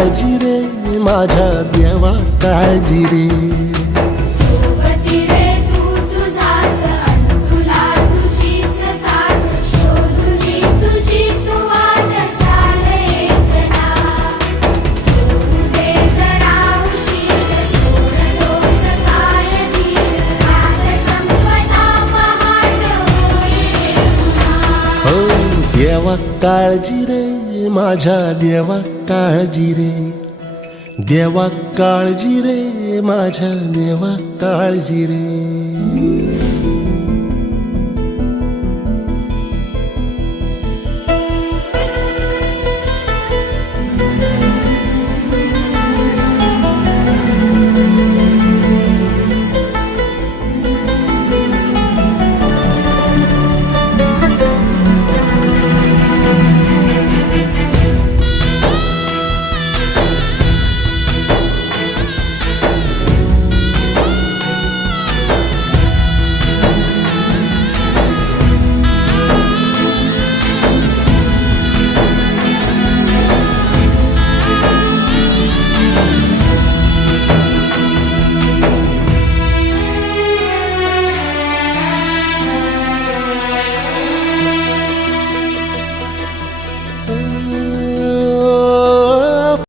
काळजी रे माझ्या देवा काळजी रे. सोबती रे तू तुझाच अंतुला तुझीच साथ शोधुनी तुझी तू वाट चाल एकला. सोडू दे जरा उशीर सोड दोष काय धीर राग संपदा पहाट होई रे पुन्हा. हो देवा काळजी रे माझ्या देवा काळजी रे. देवा काळजी रे माझ्या देवा काळजी रे.